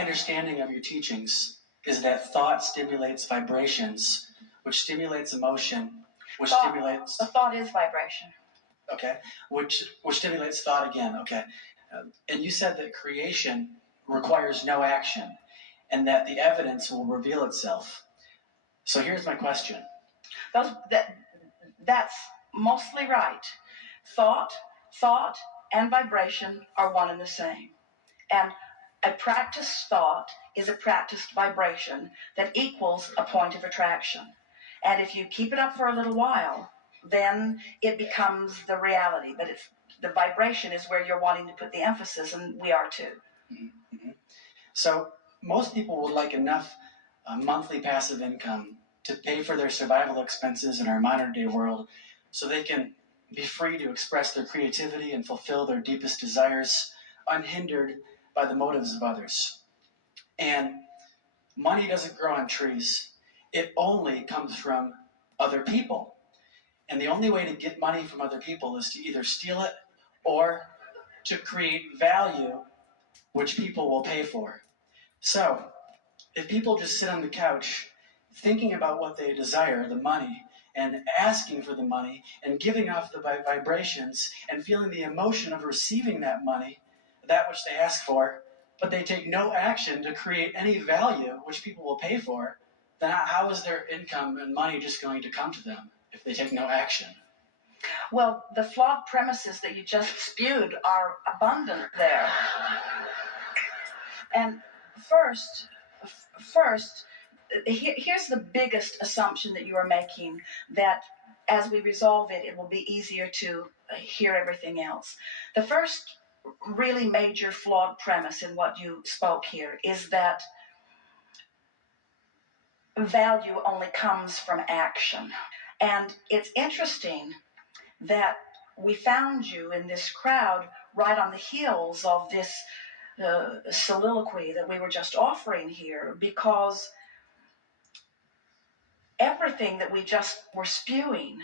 my understanding of your teachings is that thought stimulates vibrations, which stimulates emotion, which stimulates... The thought is vibration. Okay, which stimulates thought again, okay. And you said that creation requires no action, and that the evidence will reveal itself. So here's my question. That's mostly right. Thought and vibration are one and the same. And a practiced thought is a practiced vibration that equals a point of attraction. And if you keep it up for a little while, then it becomes the reality. But the vibration is where you're wanting to put the emphasis, and we are too. Mm-hmm. So most people would like enough monthly passive income to pay for their survival expenses in our modern day world so they can be free to express their creativity and fulfill their deepest desires unhindered by the motives of others. And money doesn't grow on trees. It only comes from other people. And the only way to get money from other people is to either steal it or to create value which people will pay for. So, if people just sit on the couch thinking about what they desire, the money, and asking for the money, and giving off the vibrations, and feeling the emotion of receiving that money, that which they ask for, but they take no action to create any value which people will pay for, then how is their income and money just going to come to them if they take no action? Well, the flawed premises that you just spewed are abundant there. And first, here's the biggest assumption that you are making, that as we resolve it, it will be easier to hear everything else. The first really major flawed premise in what you spoke here is that value only comes from action. And it's interesting that we found you in this crowd right on the heels of this soliloquy that we were just offering here, because everything that we just were spewing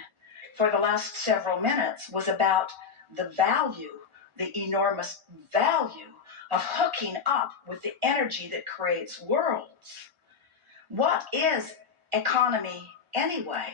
for the last several minutes was about the value, the enormous value of hooking up with the energy that creates worlds. What is economy anyway?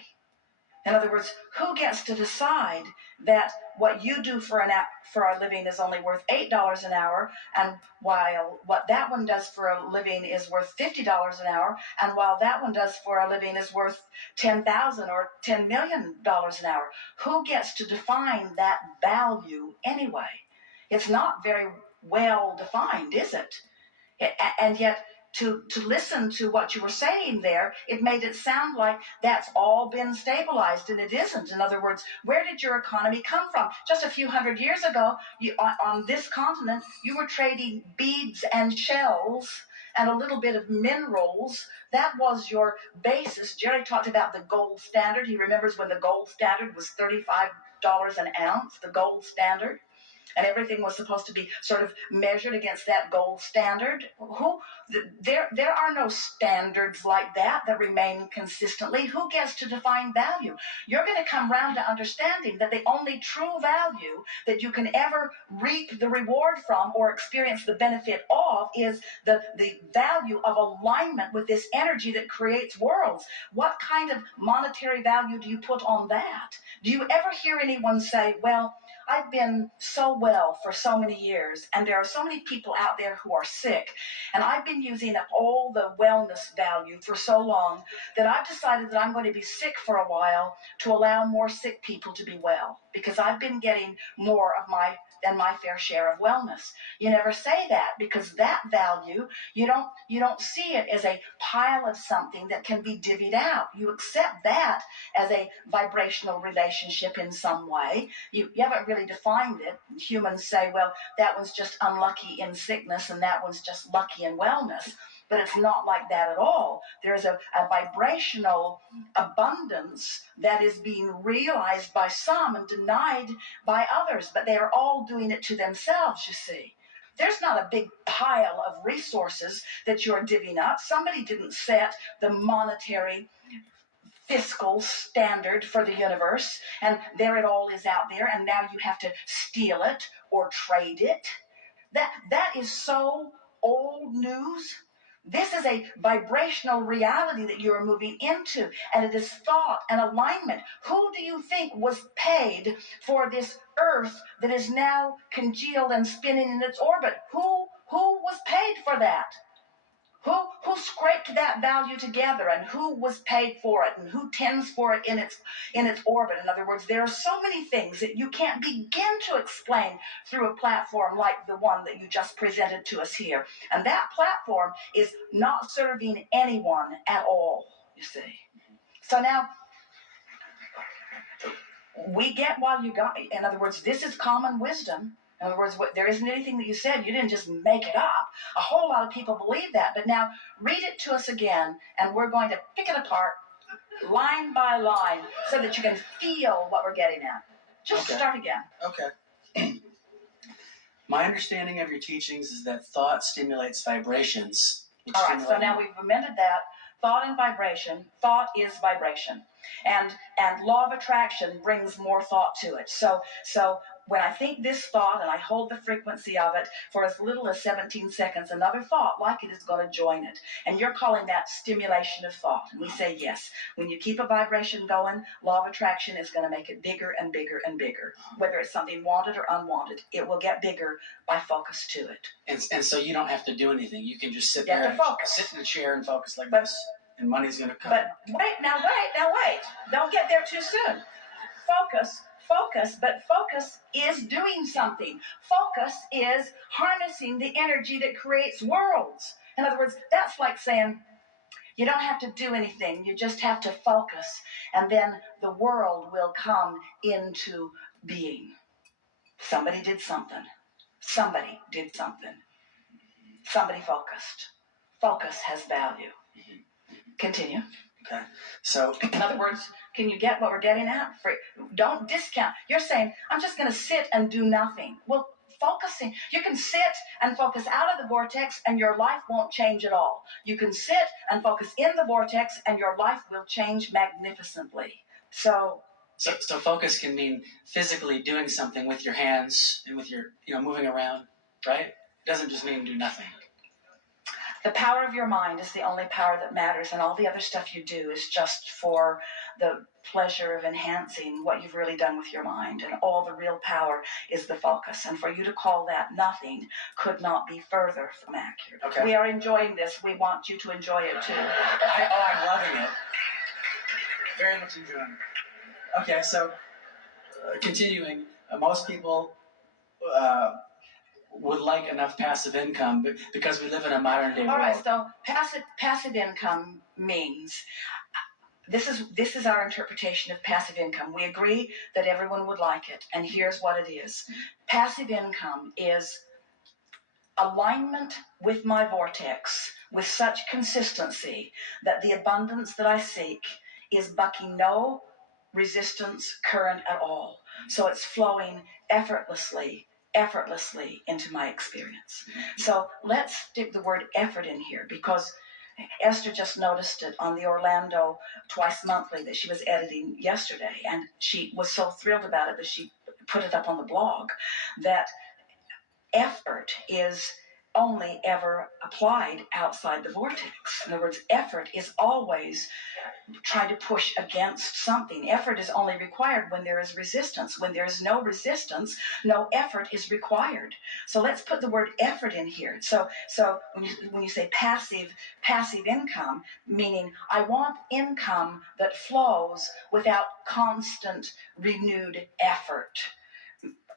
In other words, who gets to decide that what you do for a living is only worth $8 an hour, and while what that one does for a living is worth $50 an hour, and while that one does for a living is worth $10,000 or $10 million an hour? Who gets to define that value anyway? It's not very well defined, is it? And yet, to listen to what you were saying there, it made it sound like that's all been stabilized, and it isn't. In other words, where did your economy come from? Just a few hundred years ago, on this continent, you were trading beads and shells and a little bit of minerals. That was your basis. Jerry talked about the gold standard. He remembers when the gold standard was $35 an ounce, the gold standard. And everything was supposed to be sort of measured against that gold standard. There are no standards like that remain consistently. Who gets to define value? You're going to come round to understanding that the only true value that you can ever reap the reward from or experience the benefit of is the value of alignment with this energy that creates worlds. What kind of monetary value do you put on that? Do you ever hear anyone say, well, I've been so well for so many years, and there are so many people out there who are sick, and I've been using up all the wellness value for so long that I've decided that I'm going to be sick for a while to allow more sick people to be well, because I've been getting more of than my fair share of wellness. You never say that, because that value, you don't see it as a pile of something that can be divvied out. You accept that as a vibrational relationship in some way. You haven't really defined it. Humans say, well, that one's just unlucky in sickness and that one's just lucky in wellness. But it's not like that at all. There's a vibrational abundance that is being realized by some and denied by others, but they are all doing it to themselves, you see. There's not a big pile of resources that you're divvying up. Somebody didn't set the monetary fiscal standard for the universe, and there it all is out there, and now you have to steal it or trade it. That is so old news. This is a vibrational reality that you are moving into, and it is thought and alignment. Who do you think was paid for this earth that is now congealed and spinning in its orbit? Who was paid for that? Who scraped that value together, and who was paid for it, and who tends for it in its orbit? In other words, there are so many things that you can't begin to explain through a platform like the one that you just presented to us here. And that platform is not serving anyone at all, you see. So now, we get while you got, in other words, this is common wisdom. In other words, there isn't anything that you said. You didn't just make it up. A whole lot of people believe that. But now, read it to us again, and we're going to pick it apart line by line so that you can feel what we're getting at. Just start again. Okay. My understanding of your teachings is that thought stimulates vibrations. All right, so now we've amended that. Thought and vibration. Thought is vibration. And law of attraction brings more thought to it. So when I think this thought and I hold the frequency of it for as little as 17 seconds, another thought like it is going to join it. And you're calling that stimulation of thought. And we say yes. When you keep a vibration going, law of attraction is going to make it bigger and bigger and bigger. Whether it's something wanted or unwanted, it will get bigger by focus to it. And so you don't have to do anything. You can just sit You have there to focus. sit in a chair and focus like this, and money's going to come. But wait. Don't get there too soon. Focus, but focus is doing something. Focus is harnessing the energy that creates worlds. In other words, that's like saying you don't have to do anything. You just have to focus, and then the world will come into being. Somebody did something. Somebody focused. Focus has value. Continue. Okay. So, in other words, can you get what we're getting at? Don't discount. You're saying, I'm just going to sit and do nothing. Well, focusing. You can sit and focus out of the vortex and your life won't change at all. You can sit and focus in the vortex and your life will change magnificently. So focus can mean physically doing something with your hands and with your, moving around, right? It doesn't just mean do nothing. The power of your mind is the only power that matters, and all the other stuff you do is just for the pleasure of enhancing what you've really done with your mind. And all the real power is the focus. And for you to call that nothing could not be further from accurate. Okay. We are enjoying this. We want you to enjoy it too. I'm loving it. Very much enjoying it. Okay, so continuing, most people would like enough passive income because we live in a modern day world. All right, so passive income means this is our interpretation of passive income. We agree that everyone would like it, and here's what it is. Passive income is alignment with my vortex with such consistency that the abundance that I seek is bucking no resistance current at all. So it's flowing effortlessly into my experience. So let's stick the word effort in here, because Esther just noticed it on the Orlando Twice Monthly that she was editing yesterday, and she was so thrilled about it that she put it up on the blog, that effort is only ever applied outside the vortex. In other words, effort is always trying to push against something. Effort is only required when there is resistance. When there is no resistance, no effort is required. So let's put the word effort in here. So when you say passive income, meaning I want income that flows without constant renewed effort.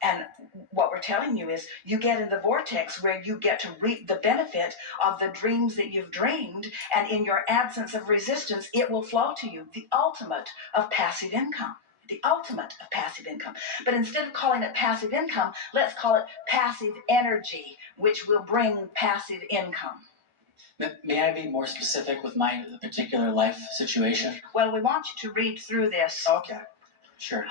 And what we're telling you is you get in the vortex where you get to reap the benefit of the dreams that you've dreamed, and in your absence of resistance, it will flow to you. The ultimate of passive income. The ultimate of passive income. But instead of calling it passive income, let's call it passive energy, which will bring passive income. May I be more specific with my particular life situation? Well, we want you to read through this. Okay, sure.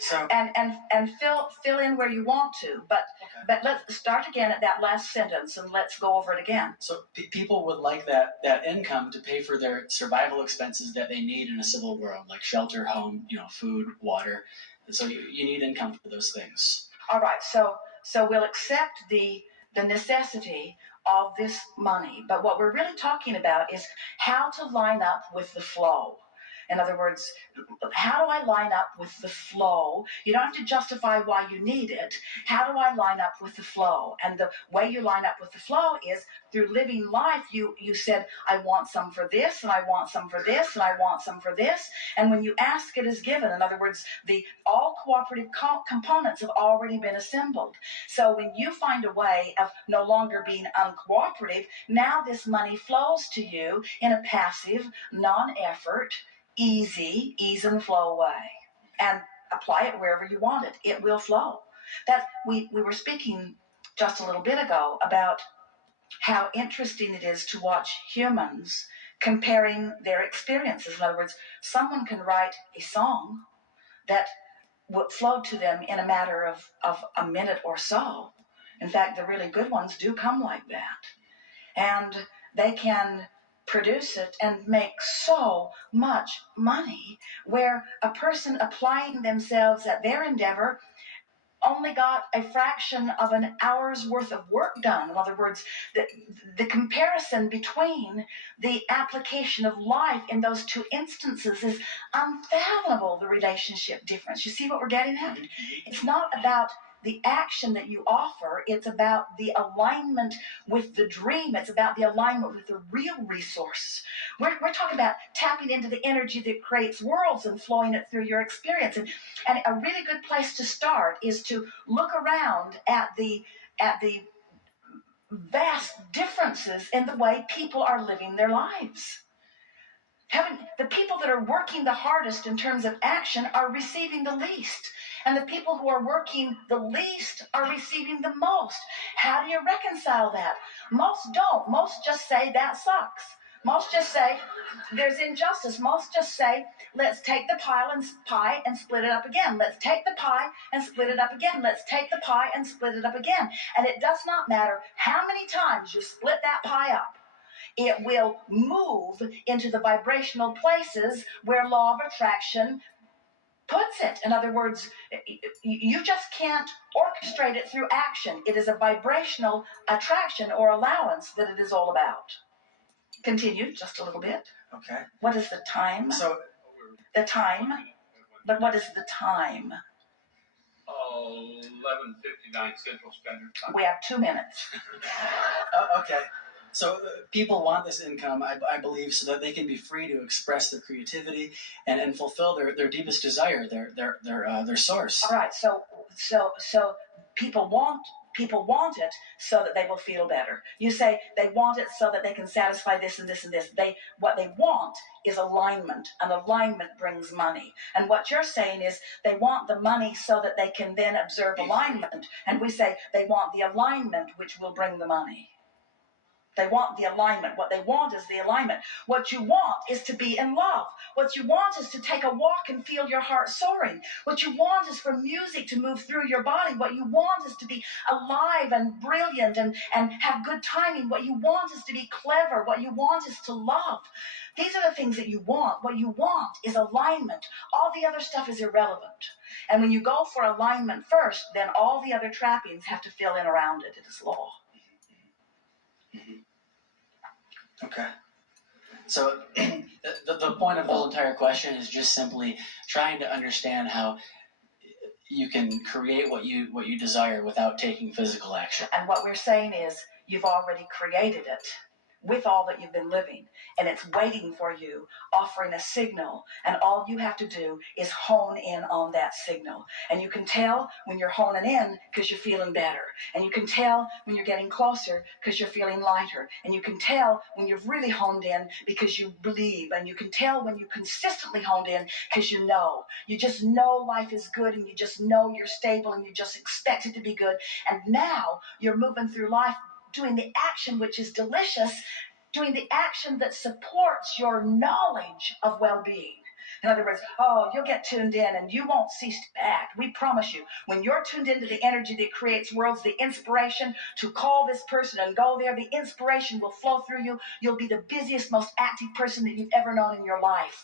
So and fill in where you want to, but let's start again at that last sentence and let's go over it again. So people would like that income to pay for their survival expenses that they need in a civil world, like shelter, home, food, water. And so you need income for those things. All right, so we'll accept the necessity of this money. But what we're really talking about is how to line up with the flow. In other words, how do I line up with the flow? You don't have to justify why you need it. How do I line up with the flow? And the way you line up with the flow is through living life. You said, I want some for this, and I want some for this, and I want some for this. And when you ask, it is given. In other words, the all cooperative components have already been assembled. So when you find a way of no longer being uncooperative, now this money flows to you in a passive, non-effort, easy, ease and flow way, and apply it wherever you want it. It will flow. That we were speaking just a little bit ago about how interesting it is to watch humans comparing their experiences. In other words, someone can write a song that would flow to them in a matter of a minute or so. In fact, the really good ones do come like that. And they can produce it and make so much money, where a person applying themselves at their endeavor only got a fraction of an hour's worth of work done. In other words, the comparison between the application of life in those two instances is unfathomable, the relationship difference. You see what we're getting at? It's not about the action that you offer, it's about the alignment with the dream. It's about the alignment with the real resource. We're talking about tapping into the energy that creates worlds and flowing it through your experience. And a really good place to start is to look around at the vast differences in the way people are living their lives. The people that are working the hardest in terms of action are receiving the least. And the people who are working the least are receiving the most. How do you reconcile that? Most don't. Most just say that sucks. Most just say there's injustice. Most just say, let's take the pie and split it up again. Let's take the pie and split it up again. Let's take the pie and split it up again. And it does not matter how many times you split that pie up. It will move into the vibrational places where law of attraction puts it. In other words, you just can't orchestrate it through action. It is a vibrational attraction or allowance that it is all about. Continue just a little bit. Okay. What is the time? The time. But what is the time? 11:59 Central Standard Time. We have 2 minutes. Okay. So people want this income, I believe, so that they can be free to express their creativity and fulfill their deepest desire, their source. All right. So people want it so that they will feel better. You say they want it so that they can satisfy this and this and this. What they want is alignment, and alignment brings money. And what you're saying is they want the money so that they can then observe alignment. And we say they want the alignment, which will bring the money. They want the alignment. What they want is the alignment. What you want is to be in love. What you want is to take a walk and feel your heart soaring. What you want is for music to move through your body. What you want is to be alive and brilliant and have good timing. What you want is to be clever. What you want is to love. These are the things that you want. What you want is alignment. All the other stuff is irrelevant. And when you go for alignment first, then all the other trappings have to fill in around it. It is law. Okay. So the point of the whole entire question is just simply trying to understand how you can create what you desire without taking physical action. And what we're saying is you've already created it with all that you've been living, and it's waiting for you, offering a signal, and all you have to do is hone in on that signal. And you can tell when you're honing in because you're feeling better, and you can tell when you're getting closer because you're feeling lighter, and you can tell when you've really honed in because you believe, and you can tell when you consistently honed in because you just know life is good, and you just know you're stable, and you just expect it to be good. And now you're moving through life doing the action which is delicious, doing the action that supports your knowledge of well-being. In other words, you'll get tuned in and you won't cease to act. We promise you, when you're tuned into the energy that creates worlds, the inspiration to call this person and go there, the inspiration will flow through you. You'll be the busiest, most active person that you've ever known in your life.